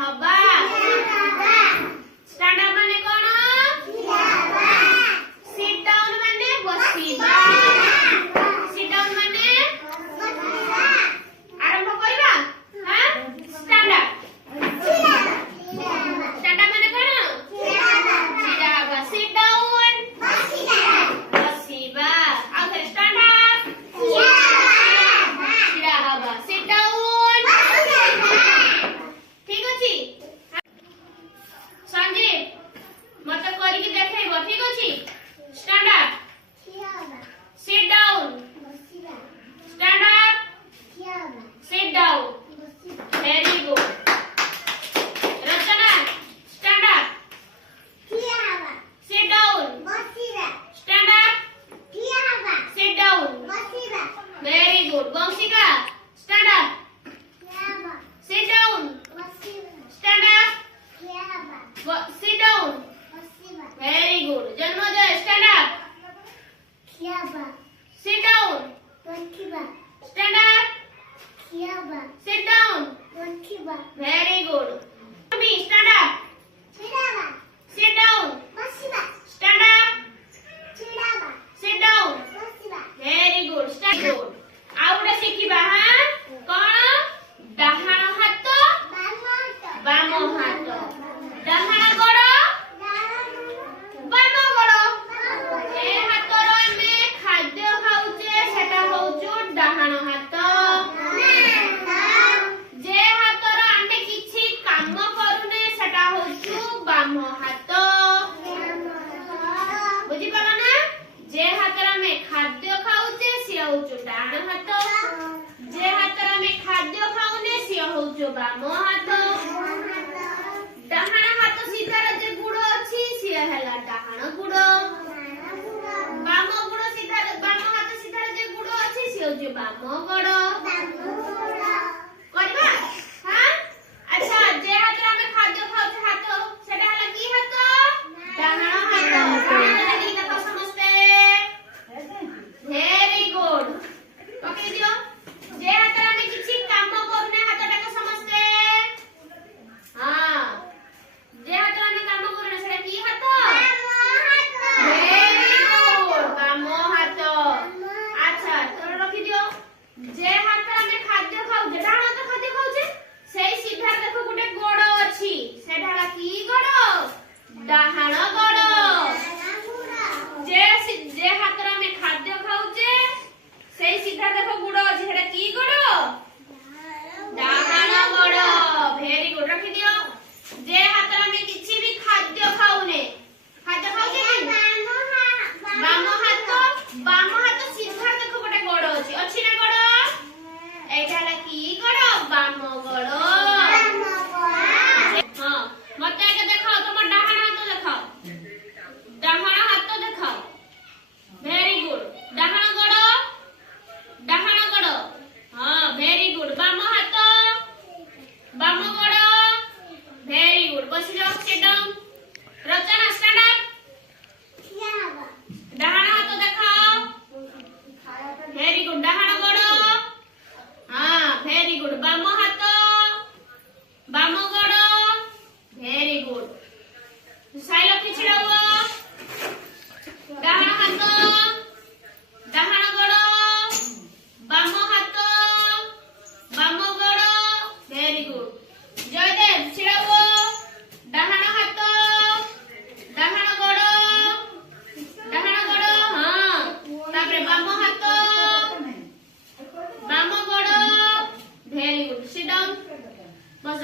हवा stand up माने कोन sit down माने बसिबा सिट डाउन माने आरंभ करबा हां स्टैंड अप स्टैंड अप माने कोन छिड़ा हवा सिट डाउन बसिबा आ स्टैंड अप छिड़ा हवा सिट डाउन ठीक अछि संजीव मत करी के देखेबो ठीक अछि stand up sit down stand up sit down very good Rachna stand up sit down stand up sit down very good Vanshika stand up sit down stand up sit down very good Janmojoy stand up sit down stand up sit down very good Mami stand up sit down stand up sit down very good stand good आउडा सिखिबा हां कोन डाहाण हाथ balm हाथ डाहाण गोड़ balm गोड़ ए हातर आमे खाद्य खाउचे सेटा होउचु डाहाण हाथ जे हातर आमे किछि काम करूने सेटा होउचु बाम हाथ बुझि पाला ना जे हातर आमे खाद्य खाउचे से होउचु डाहाण हाथ जे हातर आमे खाद्य खाउने से होउचु बाम हाथ डाहाण हाथ सीधार जे गुड़ अछि से हला डाहाण गुड़ बाम गुड़ सीधार बाम हाथ सीधार जे गुड़ अछि से होजे बाम गुड़ करबा हां अच्छा जे हाथ में खाद्य खाउ हाथ सेटा हला की हाथ डाहाण हाथ देखि देखो समझते वेरी गुड ओके दियो जे हाथ में किछि काम करने हाथटा को समझते हां जे हाथ में काम करने सेटा की हाथ वेरी गुड बाम हाथ अच्छा तो रखि दियो जे हाथ में खाद्य खाउ जे डाहाण हाथ खाद्य खाउचे सेई सीधा देखो गुटे गोड़ अछि सेटा की गोड़ डाहाण गोड़ जे हाथ में खाद्य खाउचे सेई सीधा देखो गुड़ अछि सेटा की गोड़ डाहाण गोड़ वेरी गुड रखि दियो जे हाथ में किछि भी खाद्य खाउने खाद्य खाउचे बाम हाथ सीधा देखो गोटे गोड़ अछि ना गोड़ एटा ला की गोड़ बाम गोड़ हां मते के देखाओ तुम डाहाण हाथ देखाओ डाहाण हाथ देखाओ वेरी गुड डाहाण गोड़ हां वेरी गुड बाम हाथ बाम गोड़ वेरी गुड बस जाओ सिट डाउन रचना स्टैंड अप डाहाण हाथ देखाओ वेरी गुड डाहाण गोड़ हां वेरी गुड बाम हाथ बाम गोड़ वेरी गुड साइलो पिछड़ा हुआ डाहाण हाथ डाहाण गोड़ बाम हाथ बाम गोड़ वेरी गुड जयदेव छिड़ा हुआ डाहाण हाथ डाहाण गोड़ हां तापरे बाम हाथ बाम गोड़ वेरी गुड सिट डाउन बस